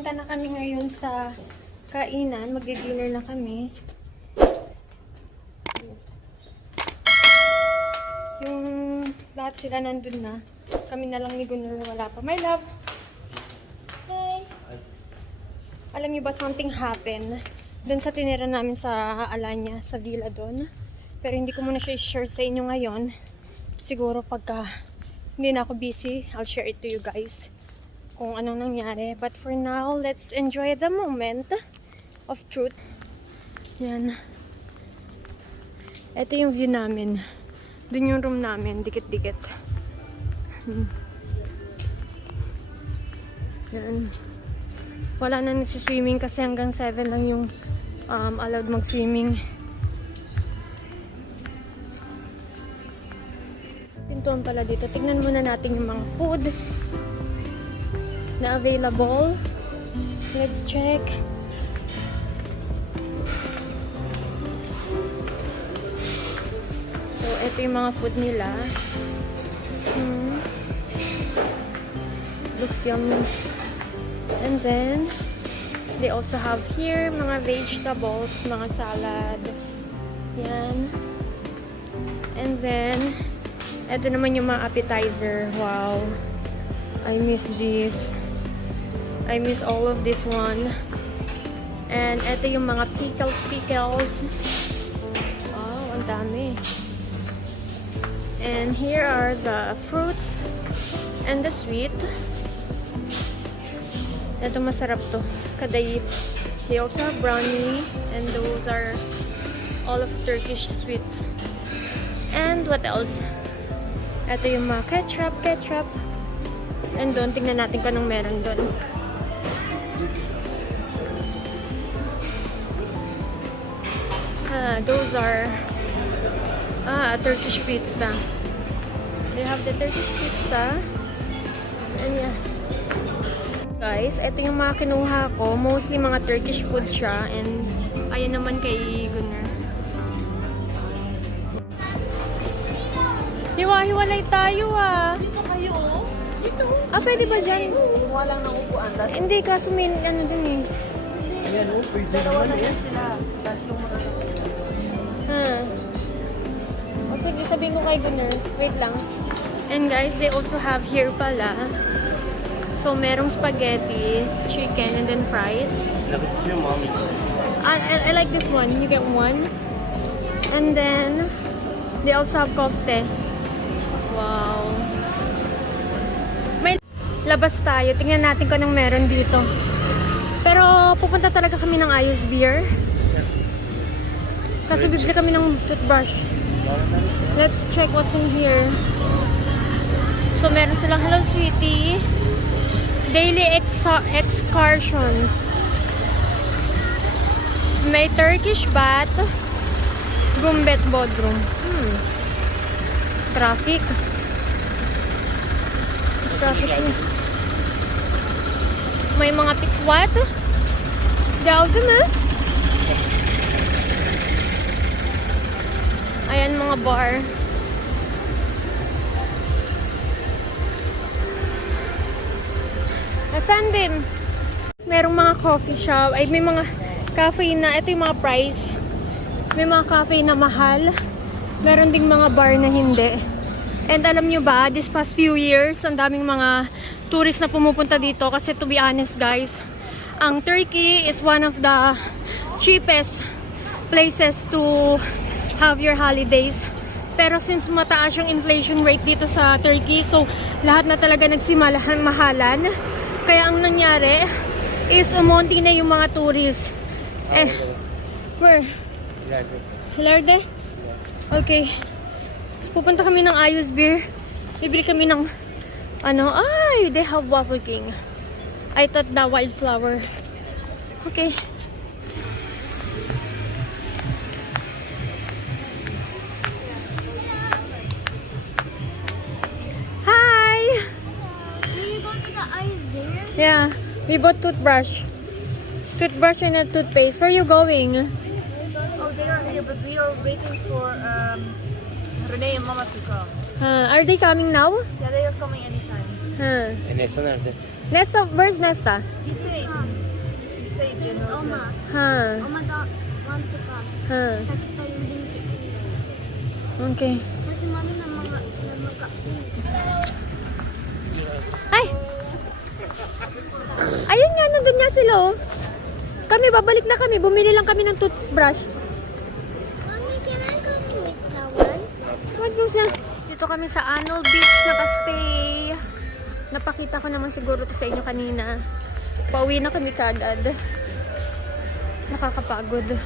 Punta na kami ngayon sa kainan. Mag-dinner na kami. Yung lahat sila nandun na. Kami na lang ni Gunnar wala pa. My love! Hey! Alam niyo ba something happened? Doon sa tinira namin sa Alanya, sa villa doon. Pero hindi ko muna siya i-share sa inyo ngayon. Siguro pagka hindi na ako busy, I'll share it to you guys. Kung anong nangyari. But for now, let's enjoy the moment of truth. Yan. Ito yung view namin. Doon yung room namin. Dikit-dikit. Yan. Wala na nagsiswimming kasi hanggang 7 lang yung allowed mag-swimming. Pintuan pala dito. Tignan muna natin yung mga food na available. Let's check. So, ito yung mga food nila. Looks yummy. And then, they also have here mga vegetables, mga salad. Yan. And then, ito naman yung mga appetizer. Wow. I miss this. I miss all of this one. And ito yung mga pickles. Wow, ang dami. And here are the fruits and the sweet. Ito masarap to. Kadayif. They also have brownie. And those are all of Turkish sweets. And what else? Ito yung mga ketchup. And doon, tingnan natin kung anong meron doon. Those are Turkish pizza. They have the Turkish pizza. And yeah. Guys, ito yung mga kinuha ko. Mostly mga Turkish food siya. And ayun naman kay Gunnar. Hiwa-hiwalay tayo Dito kayo, oh. Dito. Pwede ba dyan? Walang nakukuan. Hindi, kaso may ano dun eh. Ayan, oh. Dalawa na yan sila. Tapos yung mga O sige, sabihin ko kay Gunnar. Wait lang. And guys, they also have here pala. So, merong spaghetti, chicken, and then fries. Look, it's your mommy. I like this one. You get one. And then, they also have kofte. Wow. May labas tayo. Tingnan natin kung anong meron dito. Pero, pupunta talaga kami ng Ayos Beer. Kasi bibili kami ng toothbrush. Let's check what's in here. So, meron silang Hello Sweetie. Daily excursions. May Turkish bath. Gumbet Bodrum. Traffic. Traffic. May mga what? Geldi mi? Ayan mga bar. I found them. Merong mga coffee shop. Ay, may mga cafe na. Ito yung mga price. May mga cafe na mahal. Meron ding mga bar na hindi. And alam nyo ba, this past few years, ang daming mga tourists na pumupunta dito. Kasi to be honest guys, ang Turkey is one of the cheapest places to have your holidays. Pero since mataas yung inflation rate dito sa Turkey, so lahat na talaga nagsimalahan-mahalan. Kaya ang nangyari is umonti na yung mga tourists. Where? Hilarde? Okay. Pupunta kami ng Ayos Beer. Bibili kami ng they have Waffle King. I thought the wildflower. Okay. Yeah, we bought toothbrush and a toothpaste. Where are you going? Oh, they are here, but we are waiting for Renee and Mama to come. Are they coming now? Yeah, they are coming anytime. Enes nerede? Nesta, where's Nesta? He stayed. He stayed, you know. Oma. Huh. Oma don't want to come. Huh. Sakit pa yung binti. Okay. Kasi mami na mga sila Ay! Ayun nga, nandun nga sila oh. Kami, babalik na kami. Bumili lang kami ng toothbrush. Mami, can I come with towel? What goes yan? Dito kami sa Annual Beach nakastay. Napakita ko naman siguro to sa inyo kanina. Pauwi na kami kagad. Nakakapagod.